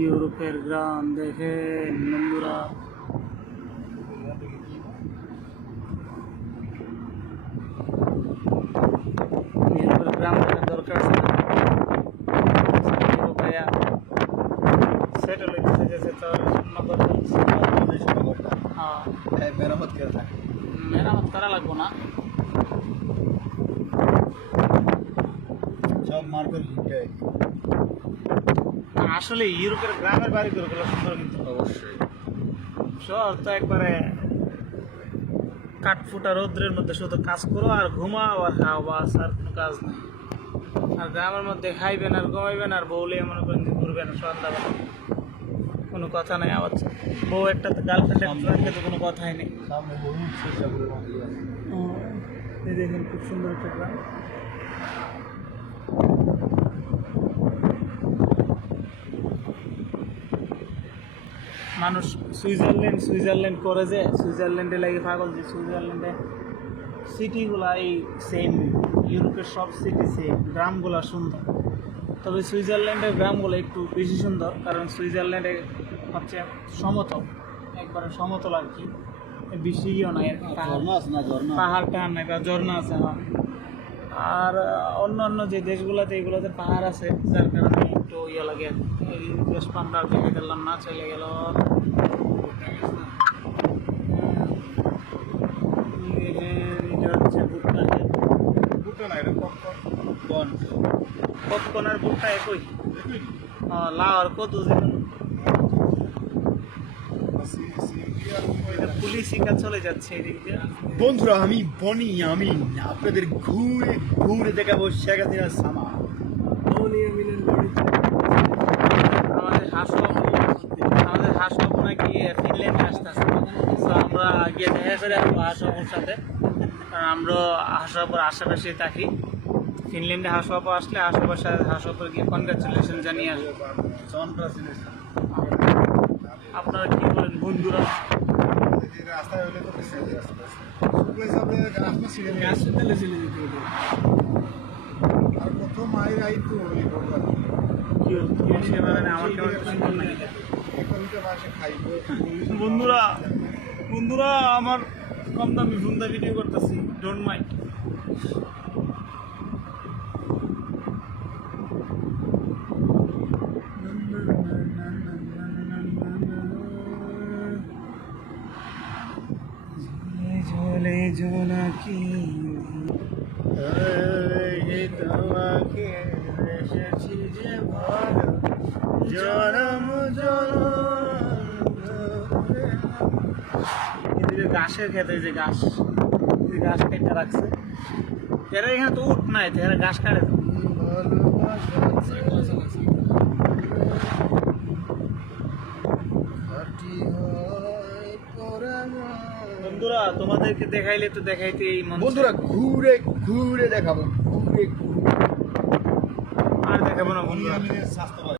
ইউরোপের গ্রাম দেখেন বন্ধুরা। ইউরোপের গ্রাম দেখার দরকার আছে না? ভাইয়া সেটেল হইতেছে যে হ্যাঁ মেরামত করা লাগবো না, সব মার্বেল আসলে ইউরোপের গ্রামের বাড়িগুলো সুন্দর, কিন্তু অবশ্যই শহর তো একবারে কাঠফুটা রৌদ্রের মধ্যে শুধু কাজ করো আর ঘুমাও আর খাও, বাস আর কোনো কাজ নেই। আর গ্রামের মধ্যে খাইবেন আর ঘুমাইবেন আর বউলে মনে করেন যে ঘুরবেন সন্ধ্যাবেলা, কোনো কথা নেই। আবার বউ একটা গার্লফ্রেন্ড রাখলে তো কোনো কথাই নেই। সামনে বহুত চেষ্টা করে এই দেখেন খুব সুন্দর একটা গ্রাম। মানুষ সুইজারল্যান্ড করে, যে সুইজারল্যান্ডে লাগে পাগল, যে সুইজারল্যান্ডে সিটিগুলা এই সেম, ইউরোপের সব সিটি সেম, গ্রামগুলো সুন্দর। তবে সুইজারল্যান্ডের গ্রামগুলো একটু বেশি সুন্দর, কারণ সুইজারল্যান্ডে হচ্ছে সমতল, একবারে সমতল আর কি, বেশি ইয়েও নাই আর কি, পাহাড় টাহাড় নাই বা ঝর্ণা আছে না। আর অন্য অন্য যে দেশগুলোতে এগুলোতে পাহাড় আছে, যার কারণে একটু ইয়ে লাগে। এই দেশ পান্ডার দেখে গেলাম না, চলে গেল। হচ্ছে পপকর্ন আর ভুট্টা একই, লাউর কদু পুলিশি কাজ চলে যাচ্ছে এদিক দিয়ে। বন্ধুরা আমি বনি, আমি আপনাদের ঘুরে ঘুরে দেখাবো শেখ হাসিনার সামা। আমাদের হাসপাবো নাকি ফিনল্যান্ডে আসতেছে, তো আমরা গিয়ে দেখা করে আসবো হাসপাবোর সাথে, কারণ আমরা হাসপাবোর আশেপাশে থাকি। ফিনল্যান্ডে হাসপাবো আসলে হাসপাবোর সাথে হাসপাবোর গিয়ে কনগ্রাচুলেশন জানিয়ে আসবো। আপনারা কি বলেন বন্ধুরা? রাস্তায় হলে তো আর প্রথম আয় আইতো বন্ধুরা আমার কম দামি সুন্দর ভিডিও করতেছি, ডোন্ট মাইন্ড। ঝোলে জোনাকি তোমাকে এসেছি যে ভালো জনম এদিকে ঘাসের খেতে, যে ঘাস কেটে রাখছে এরা, এখানে তো উঠ নাই তো, এরা ঘাস কাটে। বন্ধুরা তোমাদেরকে দেখাইলে তো দেখাইতে এই বন্ধুরা ঘুরে ঘুরে দেখাবো, ঘুরে ঘুরে আর দেখাবো না বন্ধুরা।